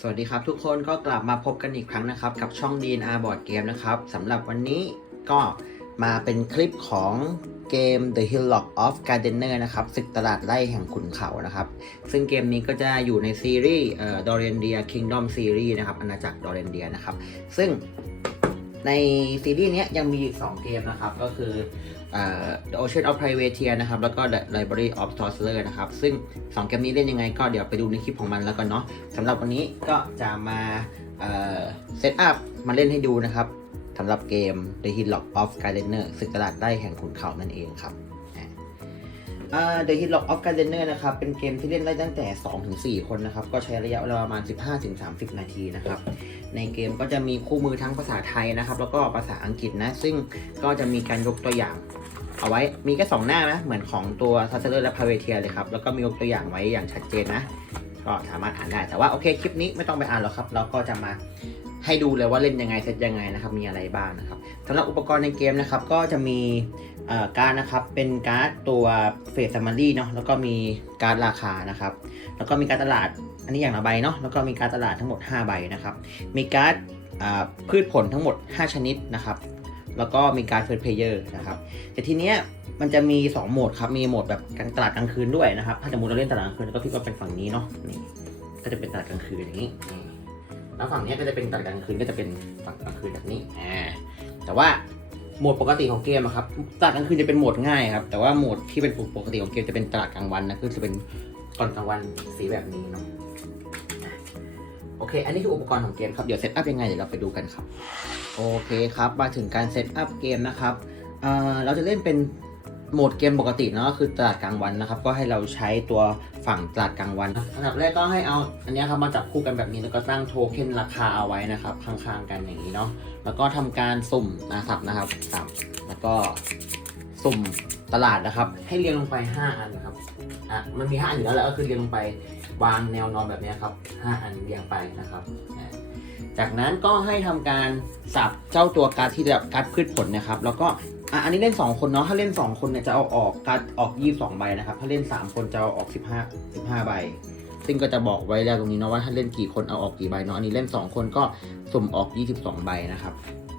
สวัสดีครับทุกคนก็กลับมาพบกันอีกครั้งนะครับ กับช่อง DNR Board Game นะครับสำหรับวันนี้ก็มาเป็นคลิปของเกม The Hillock of Gardener นะครับศึกตลาดไร่แห่งขุนเขานะครับ ซึ่งเกมนี้ก็จะอยู่ในซีรีส์เอ่อ Dorendia Kingdom Series นะครับอาณาจักร Dorendia นะครับ ซึ่งในซีรีส์นี้ยังมีอีก 2 เกมนะครับ ก็คือ The Ocean of Privateer นะครับ แล้วก็ The Library of Sorcerer นะครับ ซึ่ง 2 เกมนี้เล่นยังไงก็เดี๋ยวไปดูในคลิปของมันแล้วกันเนาะสำหรับวันนี้ก็จะมาเซตอัพมาเล่นให้ดูนะครับสำหรับเกม The Hillock of Gardener ศึกตลาดไร่แห่งขุนเขานั่นเองครับ The Hillock of Gardener นะครับ เป็นเกมที่เล่นได้ตั้งแต่ 2-4 คนนะครับ ก็ใช้ระยะเวลาประมาณ 15-30 นาทีนะครับในเกมก็จะมีคู่มือทั้งภาษาไทยนะครับ แล้วก็ภาษาอังกฤษนะ ซึ่งก็จะมีการยกตัวอย่าง เอาไว้มีแค่สองหน้านะ เหมือนของตัว s ั s เ e อร์และ p a v e t i e r เลยครับ แล้วก็มียกตัวอย่างไว้อย่างชัดเจนนะ ก็สามารถอ่านได้ แต่ว่าโอเคคลิปนี้ไม่ต้องไปอ่านหรอกครับ เราก็จะมาให้ดูเลยว่าเล่นยังไงเซตยังไงนะครับ มีอะไรบ้างนะครับสำหรับอุปกรณ์ในเกมนะครับ ก็จะมีการดนะครับ เป็นการ์ดตัวเฟสซัมมารีเนาะ แล้วก็มีการ์ดราคานะครับ แล้วก็มีการดตลาด อันนี้อย่างละใบเนาะ แล้วก็มีการดตลาดทั้งหมด 5 ใบนะครับ มีการ์ดพืชผลทั้งหมด 5 ชนิดนะครับ แล้วก็มีการเฟิร์สเพลเยอร์นะครับ แต่ทีเนี้ยมันจะมี 2 โหมดครับ มีโหมดแบบกลางตลาดกลางคืนด้วยนะครับ ถ้าสมมติเราเล่นตลาดกลางคืนก็คิดว่าเป็นฝั่งนี้เนาะ นี่ ก็จะเป็นตลาดกลางคืนอย่างนี้นี่แล้วฝั่งนี้ก็จะเป็นตลาดกลางคืนก็จะเป็นฝั่งกลางคืนแบบนี้ อ่า แต่ว่าโหมดปกติของเกมอะครับ ตลาดกลางคืนจะเป็นโหมดง่ายครับ แต่ว่าโหมดที่เป็นปกติของเกมจะเป็นตลาดกลางวันนะ คือจะเป็นตอนกลางวันสีแบบนี้เนาะ โอเค อันนี้คืออุปกรณ์ของเกมครับ เดี๋ยวเซตอัพยังไงเดี๋ยวเราไปดูกันครับ โอเคครับ มาถึงการเซตอัพเกมนะครับเอ่อเราจะเล่นเป็นโหมดเกมปกติเนาะคือตลาดกลางวันนะครับ ก็ให้เราใช้ตัวฝั่งตลาดกลางวันอันดับแรกก็ให้เอาอันนี้ครับมาจับคู่กันแบบนี้แล้วก็ตั้งโทเค็นราคาเอาไว้นะครับข้างๆกันอย่างนี้เนาะแล้วก็ทำการสุ่มนะครับนะครับสับแล้วก็สุ่มตลาดนะครับ ให้เรียงลงไป 5 อันนะครับอะมันมี5อันอยู่แล้วแหละก็คือเรียงลงไป วางแนวนอนแบบนี้ครับ5อันเรียงไปนะครับจากนั้นก็ให้ทำการสับเจ้าตัวการ์ดที่แบบการ์ดพืชผลนะครับ แล้วก็อันนี้เล่น 2 คนเนาะถ้าเล่น 2 คนเนี่ยจะเอาออกการ์ดออก 22 ใบนะครับ ถ้าเล่น 3 คนจะเอาออก 15 15 ใบ ซึ่งก็จะบอกไว้แล้วตรงนี้เนาะว่าถ้าเล่นกี่คนเอาออกกี่ใบเนาะอันนี้เล่น 2 คนก็สุ่มออก 22 ใบนะครับ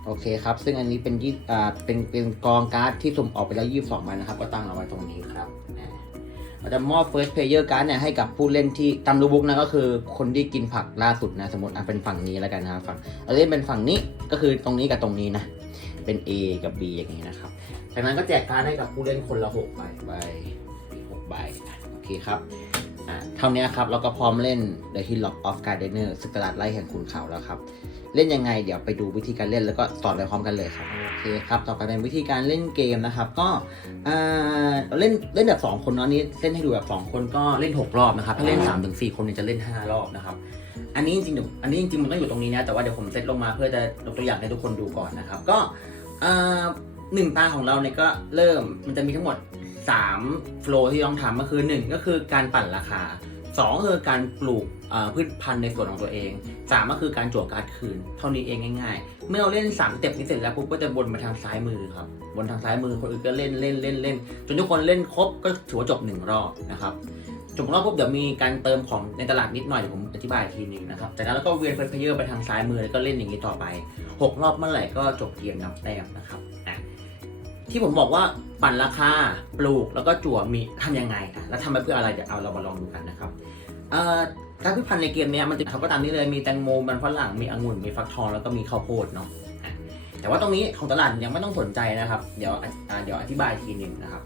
โอเคครับ ซึ่งอันนี้เป็นยี่อ่าเป็นเป็นกองการ์ดที่สุ่มออกไปแล้ว 22 ใบนะครับ ก็ตั้งเอาไว้ตรงนี้ครับ เราจะมอบ first player card เนี่ยให้กับผู้เล่นที่ตามรูบุ๊กนะก็คือคนที่กินผักล่าสุดนะสมมติอะเป็นฝั่งนี้แล้วกันนะครับฝั่งเราเล่นเป็นฝั่งนี้ก็คือตรงนี้กับตรงนี้นะเป็น A กับ B อย่างนี้นะครับจากนั้นก็แจกการ์ดให้กับผู้เล่นคนละ6ใบใบหกใบโอเคครับ เท่านี้ครับเราก็พร้อมเล่น The Hillock of Gardener สกตลาดไล่แห่งขุนเขาแล้วครับ เล่นยังไงเดี๋ยวไปดูวิธีการเล่นแล้วก็สอนไปพร้อมกันเลยครับโอเคครับต่อไปเป็นวิธีการเล่นเกมนะครับ ก็เราเล่นเล่นแบบ 2 คนเนาะนี่เล่นให้ดูแบบ 2 คนก็เล่น 6 รอบนะครับถ้าเล่น 3-4ถึงคนเนี่ยจะเล่น 5 รอบนะครับอันนี้จริงๆเดี๋ยวอันนี้จริงๆมันต้องอยู่ตรงนี้นะแต่ว่าเดี๋ยวผมเซตลงมาเพื่อจะยกตัวอย่างให้ทุกคนดูก่อนนะครับ ก็หนึ่งตาของเราเนี่ยก็เริ่มมันจะมีทั้งหมด 3โฟล์ที่ต้องทำก็คือ 1 ก็คือการปั่นราคา2ก็คือการปลูกพืชพันธุ์ในส่วนของตัวเอง 3 ก็คือการจั่วการ์ดคืน เท่านี้เองง่าย ๆ เมื่อเราเล่น3สเต็ปนี้เสร็จแล้วปุ๊บก็จะวนมาทางซ้ายมือครับวนทางซ้ายมือคนอื่นก็เล่นเล่นเล่นเล่นจนทุกคนเล่นครบก็ถือว่าจบหนึ่งรอบนะครับจบรอบปุ๊บเดี๋ยวมีการเติมของในตลาดนิดหน่อยเดี๋ยวผมอธิบายทีหนึงนะครับจากนั้นเราก็เวียนเฟรเพเยอร์ไปทางซ้ายมือแล้วก็เล่นอย่างนี้ต่อไปหกรอบเมื่อไหร่ก็จบเกมนับแต้มนะครับอะ ที่ผมบอกว่าปั่นราคาปลูกแล้วก็จั่วมีทำยังไงอะแล้วทำไปเพื่ออะไรเดี๋ยวเอาเรามาลองดูกันนะครับเอ่อการพืชพันธุ์ในเกมเนี้ยมันจะเขาก็ตามนี้เลยมีแตงโมมันฝรั่งมีองุ่นมีฟักทองแล้วก็มีข้าวโพดเนาะแต่ว่าตรงนี้ของตลาดยังไม่ต้องสนใจนะครับ เดี๋ยวเดี๋ยวอธิบายทีหนึ่งนะครับ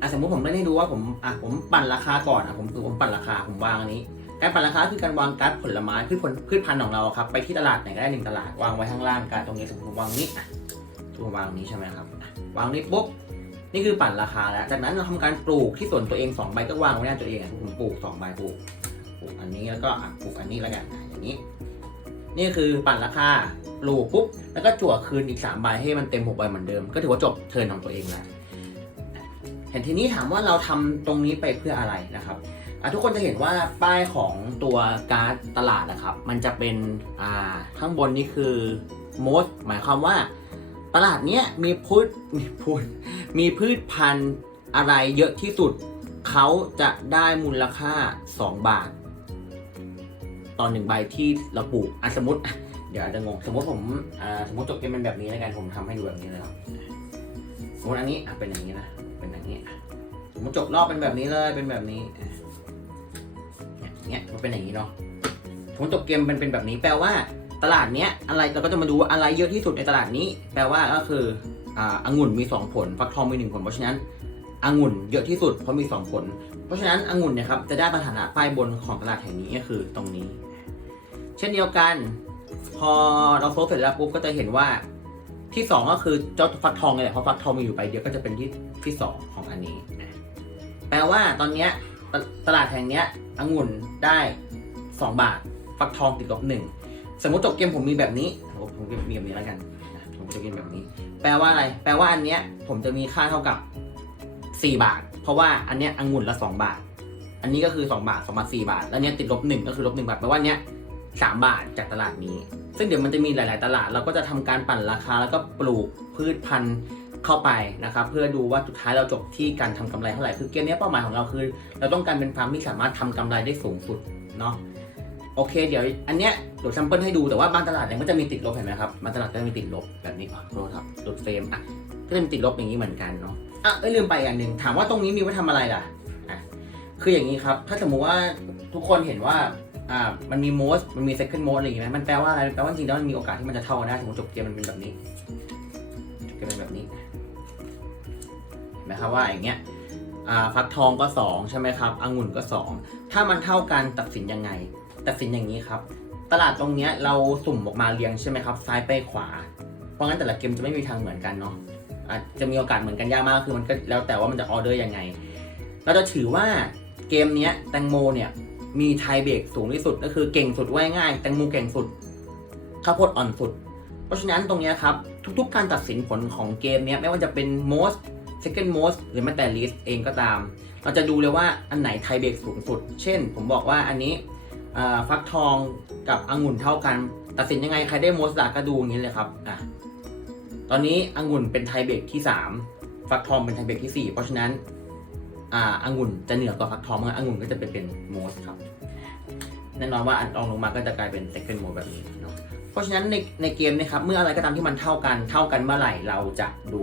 อะสมมติผมเล่นให้ดูว่าผมอะผมปั่นราคาก่อนอะผมผมปั่นราคาผมวางอันนี้ การปั่นราคาคือการวางการ์ดผลไม้พืชผลพืชพันธุ์ของเราครับไปที่ตลาดไหนก็ได้หนึ่งตลาดวางไว้ข้างล่างการตรงนี้สมมติผมวางนี้อะผมวางนี้ใช่ไหมครับ วางนี้ปุ๊บนี่คือปั่นราคาแล้ว จากนั้นเราทำการปลูกที่ส่วนตัวเองสองใบก็วางไว้หน้าตัวเองผมปลูกสองใบปลูกปลูกอันนี้แล้วก็ปลูกอันนี้แล้วกันอย่างนี้ นี่คือปั่นราคาปลูกปุ๊บแล้วก็จั่วคืนอีก3ใบให้มันเต็ม6ใบเหมือนเดิม ก็ถือว่าจบเทิร์นของตัวเองแล้วเห็นทีนี้ถามว่าเราทำตรงนี้ไปเพื่ออะไรนะครับทุกคนจะเห็นว่าป้ายของตัวการ์ดตลาดนะครับ มันจะเป็นอ่าข้างบนนี่คือ most หมายความว่า ตลาดเนี้ยมีพืชมีพืชมีพืชพันธุ์อะไรเยอะที่สุด เขาจะได้มูลค่า 2 บาท ตอนหนึ่งใบที่เราปลูกอะสมมติ เดี๋ยวอาจจะงง สมมติผมอ่าสมมติจบเกมเป็นแบบนี้แล้วกันผมทำให้ดูแบบนี้เลยครับสมมติอันนี้อะเป็นอย่างนี้นะเป็นอย่างนี้สมมติจบรอบเป็นแบบนี้เลยเป็นแบบนี้เนี่ยมันเป็นอย่างนี้เนาะสมจบเกมเป็นเป็นแบบนี้แปลว่า ตลาดเนี้ยอะไรเราก็จะมาดูว่าอะไรเยอะที่สุดในตลาดนี้ แปลว่าก็คืออ่าองุ่นมีสองผลฟักทองมีหนึ่งผลเพราะฉะนั้นองุ่นเยอะที่สุดเพราะมีสองผล เพราะฉะนั้นองุ่นเนี่ยครับจะได้สถานะป้ายบนของตลาดแห่งนี้ก็คือตรงนี้ เช่นเดียวกัน พอเราโซเสร็จแล้วปุ๊บก็จะเห็นว่าที่สองก็คือเจ้าฟักทองนี่แหละเพราะฟักทองมีอยู่ใบเดียวก็จะเป็นที่ที่สองของอันนี้ แปลว่าตอนเนี้ยตตลาดแห่งเนี้ยองุ่นได้สองบาท ฟักทองติดลบหนึ่ง สมมติจบเกมผมมีแบบนี้ผมผมมีแบบนี้แล้วกันนะผมจะเกมแบบนี้ แปลว่าอะไร แปลว่าอันเนี้ยผมจะมีค่าเท่ากับ 4 บาท เพราะว่าอันเนี้ยองุ่นละ 2 บาท อันนี้ก็คือ 2 บาท2บาท4บาท แล้วเนี้ยติดลบ1ก็คือลบ1บาท แปลว่าเนี้ย3บาทจากตลาดนี้ ซึ่งเดี๋ยวมันจะมีหลาย ๆ ตลาด เราก็จะทำการปั่นราคาแล้วก็ปลูกพืชพันธุ์เข้าไปนะครับ เพื่อดูว่าสุดท้ายเราจบที่การทำกำไรเท่าไหร่ คือเกมนี้เป้าหมายของเราคือ เราต้องการเป็นฟาร์มที่สามารถทำกำไรได้สูงสุดเนาะ โอเค เดี๋ยวอันเนี้ยเดี๋ยวซัมเปิลให้ดูแต่ว่าบางตลาดเนี่ยก็จะมีติดลบเห็นไหมครับบางตลาดก็จะมีติดลบแบบนี้อะโทษครับลดเฟรมอะก็จะมีติดลบอย่างนี้เหมือนกันเนาะอะเอ้ยลืมไปอย่างหนึ่งถามว่าตรงนี้มีไว้ทำอะไรล่ะอะคืออย่างนี้ครับ ถ้าสมมุติว่าทุกคนเห็นว่าอ่ามันมีโมสมันมีเซคันด์โมสอะไรอย่างงี้ไหมมันแปลว่าอะไรแปลว่าจริงแล้วมันมีโอกาสที่มันจะเท่ากันได้สมมติจบเกมมันเป็นแบบนี้จบเกมเป็นแบบนี้เห็นไหมครับว่าอย่างเงี้ยอ่าฟักทองก็สองใช่ไหมครับองุ่นก็สองถ้ามันเท่ากันตัดสินยังไง ตัดสินอย่างนี้ครับ ตลาดตรงนี้เราสุ่มออกมาเรียงใช่ไหมครับ ซ้ายไปขวา เพราะงั้นแต่ละเกมจะไม่มีทางเหมือนกันเนาะอาจจะมีโอกาสเหมือนกันยากมากคือมันก็แล้วแต่ว่ามันจะออเดอร์ยังไง เราจะถือว่าเกมนี้แตงโมเนี่ยมีไทเบรกสูงที่สุดก็คือเก่งสุดว่ายง่ายแตงโมเก่งสุดข้าวโพดอ่อนสุด เพราะฉะนั้นตรงนี้ครับทุกๆ การตัดสินผลของเกมนี้ไม่ว่าจะเป็น most second most หรือแม้แต่ list เองก็ตาม เราจะดูเลยว่าอันไหนไทเบรกสูงสุด เช่น ผมบอกว่าอันนี้ ฟักทองกับองุ่นเท่ากัน ตัดสินยังไงใครได้ most ล่ะก็ดูอย่างนี้เลยครับอะตอนนี้องุ่นเป็นไทเบรกที่ 3 ฟักทองเป็นไทเบรกที่ 4 เพราะฉะนั้นอ่าองุ่นจะเหนือกว่าฟักทองเมื่อองุ่นก็จะเป็นเป็นโมสครับแน่นอนว่าอันรองลงมาก็จะกลายเป็นเซคันด์โมสแบบนี้เนาะเพราะฉะนั้นในในเกมนะครับเมื่ออะไรก็ตามที่มันเท่ากันเท่ากันเมื่อไหร่เราจะดู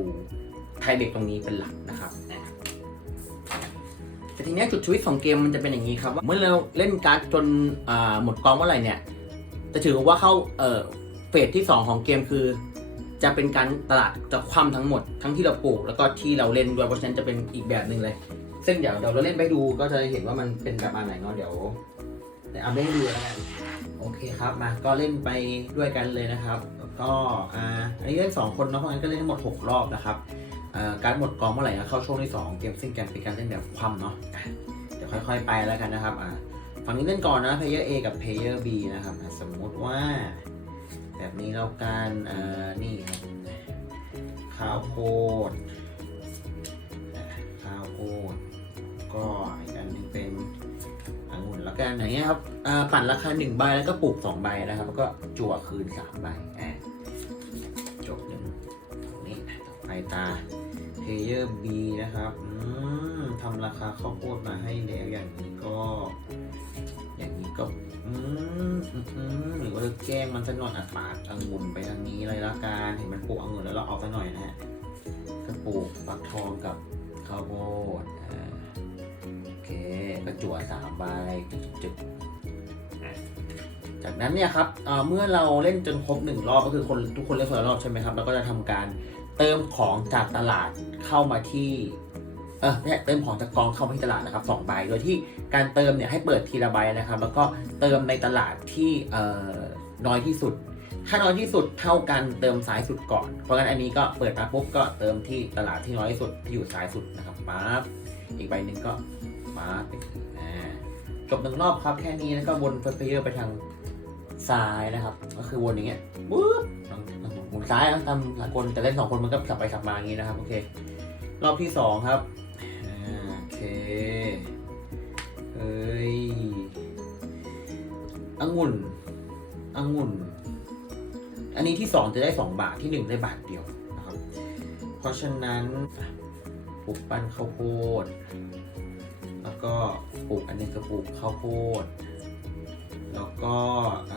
ไทเบรกตรงนี้เป็นหลักนะครับ ทีนี้จุดชีวิตของเกมมันจะเป็นอย่างนี้ครับว่าเมื่อเราเล่นการ์ดจนหมดกองเมื่อไหร่เนี่ยจะถือว่าเข้าเฟสที่ 2 ของเกมคือ จะเป็นการตลาดจะคว่ำทั้งหมดทั้งที่เราปลูกแล้วก็ที่เราเล่นด้วยเพราะฉะนั้นจะเป็นอีกแบบหนึ่งเลยซึ่งเดี๋ยวเดี๋ยวเราเล่นไปดูก็จะเห็นว่ามันเป็นแบบไหนเนาะเดี๋ยวเดี๋ยวเอาไปให้ดูแล้วกันโอเคครับมาก็เล่นไปด้วยกันเลยนะครับ ก็อ่าอันนี้เล่นสองคนเนาะเพราะงั้นก็เล่นทั้งหมดหกรอบนะครับ การหมดกองเมื่อไหร่ก็เข้าช่วงที่สองเกมซึ่งกันเป็นการเล่นแบบคว่ำเนาะอะเดี๋ยวค่อยๆไปแล้วกันนะครับฝั่งนี้เล่นก่อนนะ player A กับ player B นะครับสมมติว่า แบบนี้แล้วกันนี่ครับข้าวโพดข้าวโพดก็อีกอันหนึงเป็นองุ่นแล้วกันอย่างเงี้ยครับปั่นราคาหนึ่งใบแล้วก็ปลูกสองใบนะครับแล้วก็จั่วคืนสามใบจบหนึ่งตรงนี้ต่อไปตา Player B นะครับอืมทำราคาข้าวโพดมาให้แล้วอย่างนี้ก็ อย่างนี้ก็อืมอืมหรือว่าจะแกล้งมันสักหน่อยอะปาดองุ่นไปทางนี้เลยละกันเห็นมันปลูกองุ่นแล้วเราเอาไปหน่อยนะฮะก็ปลูกฟักทองกับข้าวโพดอ่าโอเคก็จั่วสามใบจุดจากนั้นเนี่ยครับเอ่อเมื่อเราเล่นจนครบหนึ่งรอบก็คือคนทุกคนเล่นคนละรอบใช่ไหมครับเราก็จะทำการ เติมของจากตลาดเข้ามาที่เออเนี่ยเติมของจากกองเข้ามาที่ตลาดนะครับสองใบโดยที่การเติมเนี่ยให้เปิดทีละใบนะครับ แล้วก็เติมในตลาดที่เอ่อน้อยที่สุด ถ้าน้อยที่สุดเท่ากันเติมซ้ายสุดก่อน เพราะงั้นอันนี้ก็เปิดมาปุ๊บก็เติมที่ตลาดที่น้อยที่สุดที่อยู่ซ้ายสุดนะครับปั๊บอีกใบหนึ่งก็ปั๊บไปอีกจบหนึ่งรอบครับแค่นี้แล้วก็วนเฟเพเยอร์ไปทางซ้ายนะครับ ก็คือวนอย่างเงี้ยปุ๊บ มุนซ้ายนะตามหลายคนแต่เล่นสองคนมันก็สับไปสับมาอย่างงี้นะครับ โอเค รอบที่สองครับโอเคเอ้ยองุ่นองุ่น อันนี้ที่สองจะได้สองบาทที่หนึ่งได้บาทเดียวนะครับ เพราะฉะนั้นปลูกปั้นข้าวโพด แล้วก็ปลูกอันนี้ก็ปลูกข้าวโพด แล้วก็อ,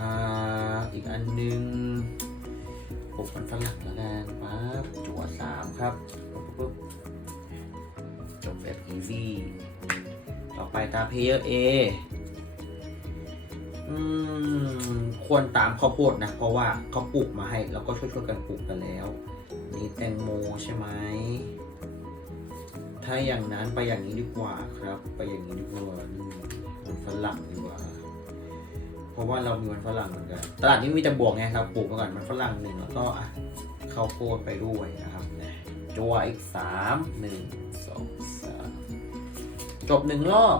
อีกอันหนึง ปลูกมันฝรั่งแล้วกันปั๊บจั่วสามครับปุ๊บปุ๊บจบแบบอีซี่ต่อไปตาเพลเยอร์เออืมควรตามข้าวโพดนะ เพราะว่าเขาปลูกมาให้ แล้วก็ช่วยๆกันปลูกกันแล้ว นี่แตงโมใช่ไหมถ้าอย่างนั้นไปอย่างนี้ดีกว่าครับ ไปอย่างนี้ดีกว่านี่ฝรั่งดีกว่า ราะว่าเรามีมันฝรั่งเหมือนกัน ตลาดนี้มีแต่บวกไงเราปลูกมาก่อนมันฝรั่งหนึ่งแล้วก็ข้าวโพดไปด้วยนะครับนะจัวอีกสามหนึ่งสองสามจบหนึ่งรอบ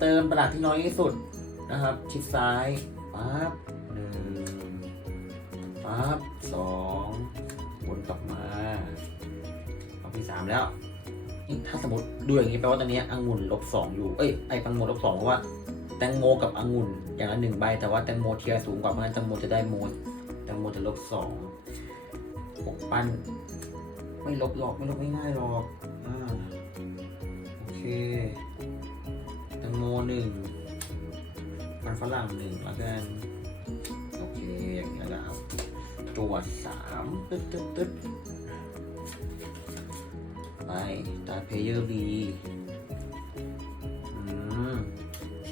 เติมตลาดที่น้อยที่สุดนะครับ ชิดซ้ายปั๊บหนึ่งปั๊บสองวนกลับมารอบที่สามแล้วถ้าสมมติดูอย่างนี้แปลว่าตอนนี้องุ่นลบสองอยู่ เอ้ยไอ้แตงโมลบสองเพราะว่า แตงโมกับองุ่นอย่างละหนึ่งใบ แต่ว่าแตงโมเทียร์สูงกว่าเพราะฉะนั้นแตงโมจะได้โมแตงโมจะลบสองหกปั้น ไม่ลบหรอกไม่ลบง่ายๆหรอกอ่าโอเคแตงโมหนึ่งมันฝรั่งหนึ่งแล้วกันโอเคอย่างนี้แล้วครับจวสามตึ๊ดตึ๊ดตึ๊ดไปตาเพเยอร์บี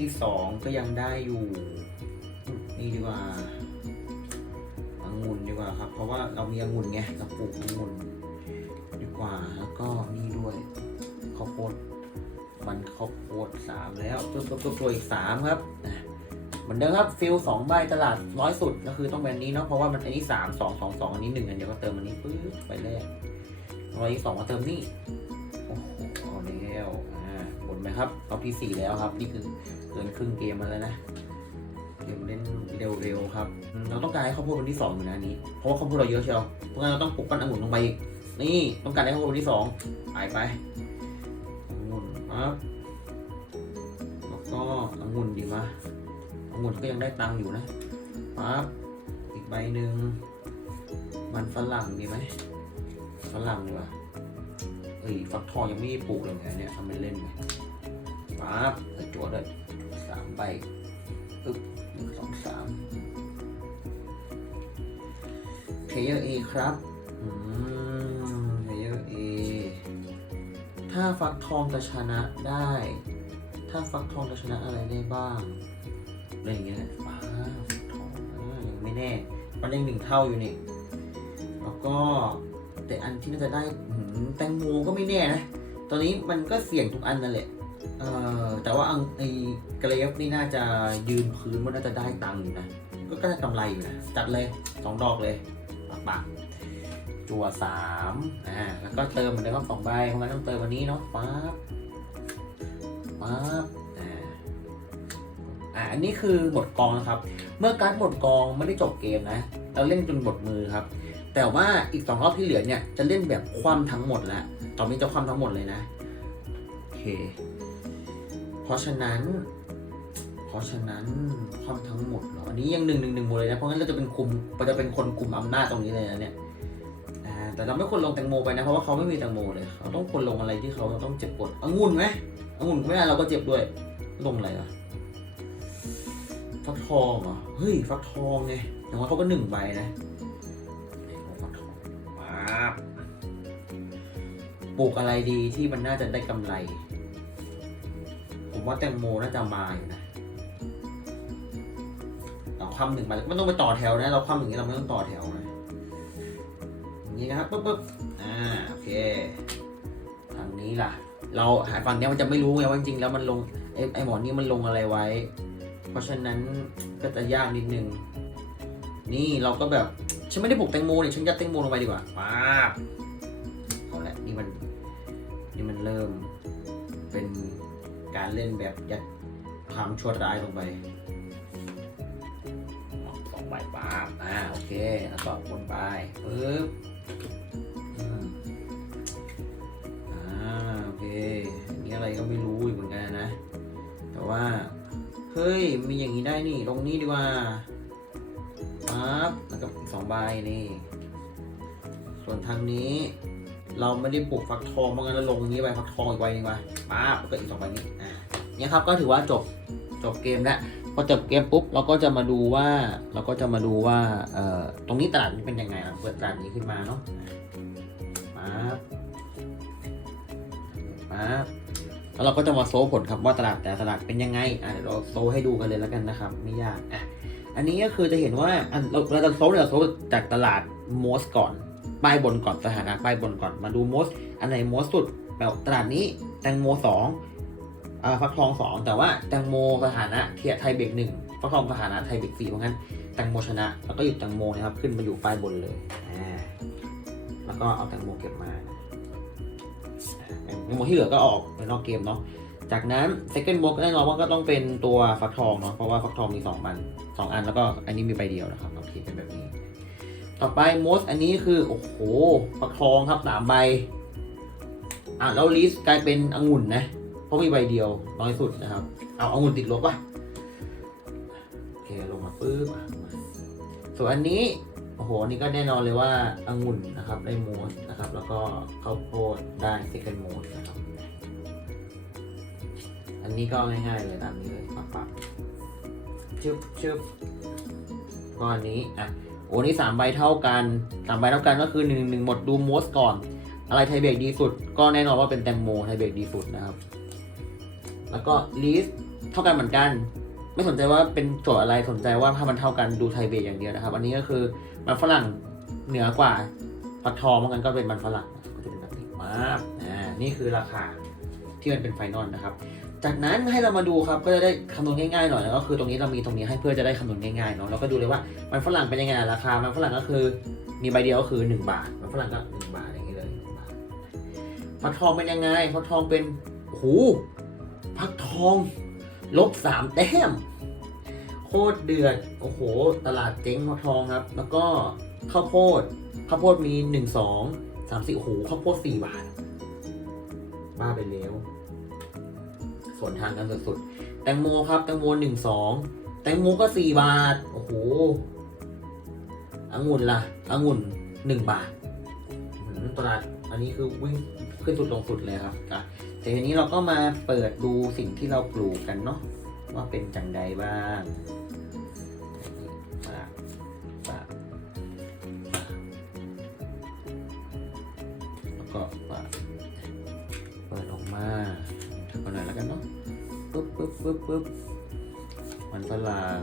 ที่สองก็ยังได้อยู่ นี่ดีกว่าองุ่นดีกว่าครับ เพราะว่าเรามีองุ่นไงเราปลูกองุ่นดีกว่า แล้วก็นี่ด้วยข้าวโพดมันข้าวโพดสามแล้วตัวตัวตัวตัวอีกสามครับเหมือนเดิมครับฟิลสองใบตลาดน้อยสุดก็คือต้องเป็นนี้เนาะเพราะว่ามันอันนี้สามสองสองสองอันนี้หนึ่งอันเดียวก็เติมอันนี้ปึ๊บไปแรกร้อยสองมาเติมนี่ ครับรอบที่สี่แล้วครับ นี่คือเกินครึ่งเกมมาแล้วนะเกมเล่นเร็วๆครับ เราต้องการให้ข้าวโพดวันที่สองอยู่นะนี้ เพราะว่าข้าวโพดเราเยอะเชียวเพราะงั้นเราต้องปลุกปั้นองุ่นลงไปอีก นี่ต้องการให้ข้าวโพดวันที่สองไปไปองุ่นครับแล้วก็องุ่นดีมะองุ่นก็ยังได้ตังค์อยู่นะปั๊บอีกใบหนึ่งมันฝรั่งดีไหมฝรั่งดีกว่าเอ้ยฟักทองยังไม่ปลูกเลยไงเนี่ยทำเป็นเล่นไหม ปั๊บใส่จั่วด้วยสามใบอึ๊บหนึ่งสองสามเพลเยอร์เอครับอืมเพลเยอร์เอถ้าฟักทองจะชนะได้ ถ้าฟักทองจะชนะอะไรได้บ้างอะไรอย่างเงี้ยป้าฟักทองยังไม่แน่มันยังหนึ่งเท่าอยู่นี่แล้วก็แต่อันที่น่าจะได้แตงโมก็ไม่แน่นะ ตอนนี้มันก็เสี่ยงทุกอันนั่นแหละ ออแต่ว่าอังไอ้เกรฟนี่น่าจะยืนพื้นมันน่าจะได้ตังค์อยู่นะ ก็ก็จะกำไรอยู่นะ จัดเลยสองดอกเลยปักปักจั่วสามอ่าแล้วก็เติมเหมือนเดิมสองใบเพราะงั้นต้องเติมวันนี้เนาะปั๊บปั๊บอ่าอ่าอันนี้คือหมดกองนะครับ เมื่อการหมดกองไม่ได้จบเกมนะ เราเล่นจนหมดมือครับ แต่ว่าอีกสองรอบที่เหลือเนี่ยจะเล่นแบบคว่ำทั้งหมดแล้วตอนนี้จะคว่ำทั้งหมดเลยนะโอเค เพราะฉะนั้น เพราะฉะนั้นคว่ำทั้งหมดเหรออันนี้ยังหนึ่งหนึ่งหนึ่งหมดเลยนะ เพราะงั้นเราจะเป็นคุมเราจะเป็นคนคุมอำนาจตรงนี้เลยนะเนี่ยแต่เราไม่ควรลงแตงโมไปนะ เพราะว่าเขาไม่มีแตงโมเลยเขาต้องควรลงอะไรที่เขาต้องเจ็บปวดองุ่นไหมองุ่นไม่ได้เราก็เจ็บด้วย ลงอะไรวะฟักทองเหรอเฮ้ยฟักทองไงอย่างว่าเขาก็หนึ่งใบนะฟักทองปั๊บปลูกอะไรดีที่มันน่าจะได้กำไร ผมว่าแตงโมน่าจะมาอยู่นะเราคว่ำหนึ่งไปแล้วไม่ต้องไปต่อแถวนะ เราคว่ำอย่งนี้เราไม่ต้องต่อแถวนะอย่างนี้นะครับปุ๊บปุ๊บอ่าโอเคทางนี้ล่ะ เราหาฝั่งเนี้ยมันจะไม่รู้ไงว่าจริงแล้วมันลงไอ้ไอ้หมอนี่มันลงอะไรไว้ เพราะฉะนั้นก็จะยากนิดนึง นี่เราก็แบบฉันไม่ได้ปลูกแตงโมเนี่ยฉันยัดแตงโมลงไปดีกว่าป๊าบเอาละนี่มันนี่มันเริ่มเป็น การเล่นแบบยัดความชั่วร้ายลงไปสองใบป๊าบอ่าโอเคแล้วก็วนไปปึ๊บอืมอ่าโอเคอันนี่อะไรก็ไม่รู้อีกเหมือนกันนะ แต่ว่า เฮ้ย มีอย่างนี้ได้นี่ ลงนี้ดีกว่าปั๊บแล้วก็อีกสองใบนี่ ส่วนทางนี้ เราไม่ได้ปลูกฟักทองเพราะงั้นเราลงนี้ไปฟักทองอีกใบหนึงมาปั๊บแล้วก็อีกสองใบนี้อ่า เนี่ยครับก็ถือว่าจบจบเกมแล้วพอจบเกมปุ๊บเราก็จะมาดูว่าเราก็จะมาดูว่าเอ่อตรงนี้ตลาดนี้เป็นยังไงอะเปิดตลาดนี้ขึ้นมาเนาะปั๊บปั๊บแล้วเราก็จะมาโซลผลครับว่าตลาดแต่ละตลาดเป็นยังไงอะเดี๋ยวเราโซลให้ดูกันเลยแล้วกันนะครับ ไม่ยากอะอันนี้ก็คือจะเห็นว่าอันเราเราจะโซลเนี่ยเราโซลจากตลาดมสก่อนป้ายบนก่อนสถานะป้ายบนก่อนมาดูมสอันไหนมสสุดแบบตลาดนี้แตงโมสอง ฟักทองสองแต่ว่าแตงโมสถานะเทียไทยเบรกหนึ่งฟักทองสถานะไทยเบรกสี่เพราะงั้นแตงโมชนะ แล้วก็หยุดแตงโมนะครับขึ้นมาอยู่ป้ายบนเลยแล้วก็เอาแตงโมเก็บมาแตงโมที่เหลือก็ออกไปนอกเกมเนาะจากนั้น second book แน่นอนว่าก็ต้องเป็นตัวฟักทองเนาะเพราะว่าฟักทองมีสองมันสองอันแล้วก็อันนี้มีใบเดียวนะครับโอเคเป็นแบบนี้ ต่อไปมสอันนี้คือ โอ้โหฟักทองครับสามใบอะแล้วลิสกลายเป็นองุ่นนะ เพราะมีใบเดียวน้อยสุดนะครับ เอาเอาเงินติดลบป่ะโอเคลงมาปึ๊บส่วนอันนี้โอ้โหอันนี่ก็แน่นอนเลยว่าองุ่นนะครับได้โมสนะครับ แล้วก็ข้าวโพดได้เซคันโมสนะครับ อันนี้ก็ง่ายๆเลยตามนี้เลยปั๊บปั๊บชึบชึบก็อันนี้อะโอ้นี่สามใบเท่ากันสามใบเท่ากันก็คือหนึ่งหนึ่งหมดดูโมสก่อน อะไรไทยเบรกดีสุด ก็แน่นอนว่าเป็นแตงโมไทยเบรกดีสุดนะครับ แล้วก็ลิสเท่ากันเหมือนกัน ไม่สนใจว่าเป็นโจทย์อะไรสนใจว่าถ้ามันเท่ากันดูไทเบรกอย่างเดียวนะครับ อันนี้ก็คือมันฝรั่งเหนือกว่าฟักทองเหมือนกันก็เป็นมันฝรั่งก็จะเป็นแบบนี้มาอ่านี่คือราคาที่มันเป็นไฟนอลนะครับ จากนั้นให้เรามาดูครับก็จะได้คำนวณง่ายๆหน่อยแล้วก็คือตรงนี้เรามีตรงนี้ให้เพื่อจะได้คำนวณง่ายๆเนาะเราก็ดูเลยว่ามันฝรั่งเป็นยังไงราคา มันฝรั่งก็คือมีใบเดียวก็คือ 1 บาท มันฝรั่งก็1บาทอย่างนี้เลย1บาทฟักทองเป็นยังไงฟักทองเป็นโอ้โห ฟักทอง ลบสามแต้ม โคตรเดือด โอ้โห ตลาดเจ๊งฟักทองครับ แล้วก็ข้าวโพด ข้าวโพดมีหนึ่งสองสามสี่โอ้โห ข้าวโพดสี่บาท บ้าไปแล้วส่วนทางกันสุดๆ แตงโมครับ แตงโมหนึ่งสองแตงโมก็สี่บาท โอ้โหองุ่นล่ะองุ่นหนึ่งบาทอืมตลาด อันนี้คือวิ่งขึ้นสุดลงสุดเลยครับ แต่ทีนี้เราก็มาเปิดดูสิ่งที่เราปลูกกันเนาะว่าเป็นจังใดบ้างปากปากแล้วก็ปากเปิดออกมาทำกันหน่อยแล้วกันเนาะปึ๊บปึ๊บปึ๊บปึ๊บมันฝรั่ง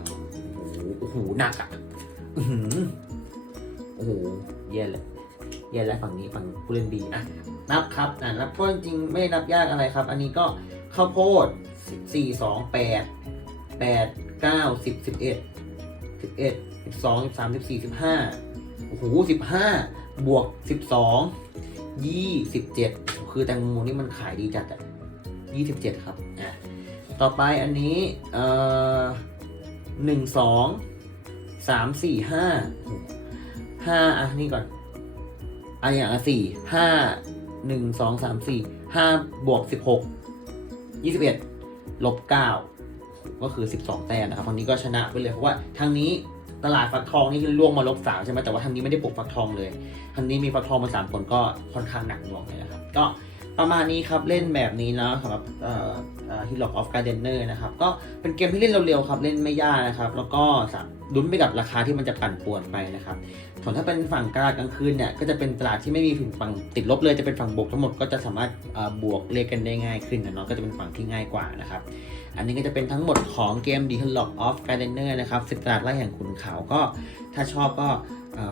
โอ้โหโอ้โหหนักอะโอ้โหแย่เลย แย่แล้วฝั่งนี้ฝั่งผู้เล่นบีอะนับครับอะนับก็จริงๆไม่นับยากอะไรครับ อันนี้ก็ข้าวโพดสี่สองแปดแปดเก้าสิบสิบเอ็ดสิบเอ็ดสิบสองสิบสามสิบสี่สิบห้าโอ้โหสิบห้าบวกสิบสองยี่สิบเจ็ดคือแตงโมนี่มันขายดีจัดอะยี่สิบเจ็ดครับอะต่อไปอันนี้เอ่อหนึ่งสองสามสี่ห้าห้าอะนี่ก่อน อันอย่างละสี่ห้าหนึ่งสองสามสี่ห้าบวกสิบหกยี่สิบเอ็ดลบเก้าก็คือสิบสองแต้มนะครับทั้งนี้ก็ชนะไปเลยเพราะว่าทางนี้ตลาดฟักทองนี่ล่วงมาลบสามใช่ไหมแต่ว่าทางนี้ไม่ได้ปลูกฟักทองเลยทางนี้มีฟักทองมาสามผลก็ค่อนข้างหนักหน่วงเลยนะครับก็ ประมาณนี้ครับเล่นแบบนี้นะสำหรับเอ่อฮิลล็อกออฟการ์เดนเนอร์นะครับก็เป็นเกมที่เล่นเร็วๆครับเล่นไม่ยากนะครับ แล้วก็ลุ้นไปกับราคาที่มันจะปั่นป่วนไปนะครับส่วนถ้าเป็นฝั่งตลาดกลางคืนเนี่ยก็จะเป็นตลาดที่ไม่มีฝั่งติดลบเลยจะเป็นฝั่งบวกทั้งหมดก็จะสามารถบวกเลขกันได้ง่ายขึ้นนะเนาะก็จะเป็นฝั่งที่ง่ายกว่านะครับอันนี้ก็จะเป็นทั้งหมดของเกม The Lock of Gardener นะครับสิบตลาดไล่แห่งขุนเขาก็ถ้าชอบก็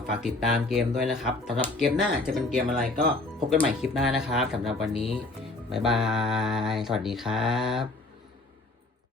ฝากติดตามเกมด้วยนะครับสำหรับเกมหน้าจะเป็นเกมอะไรก็พบกันใหม่คลิปหน้านะครับสำหรับวันนี้ บ๊ายบาย สวัสดีครับ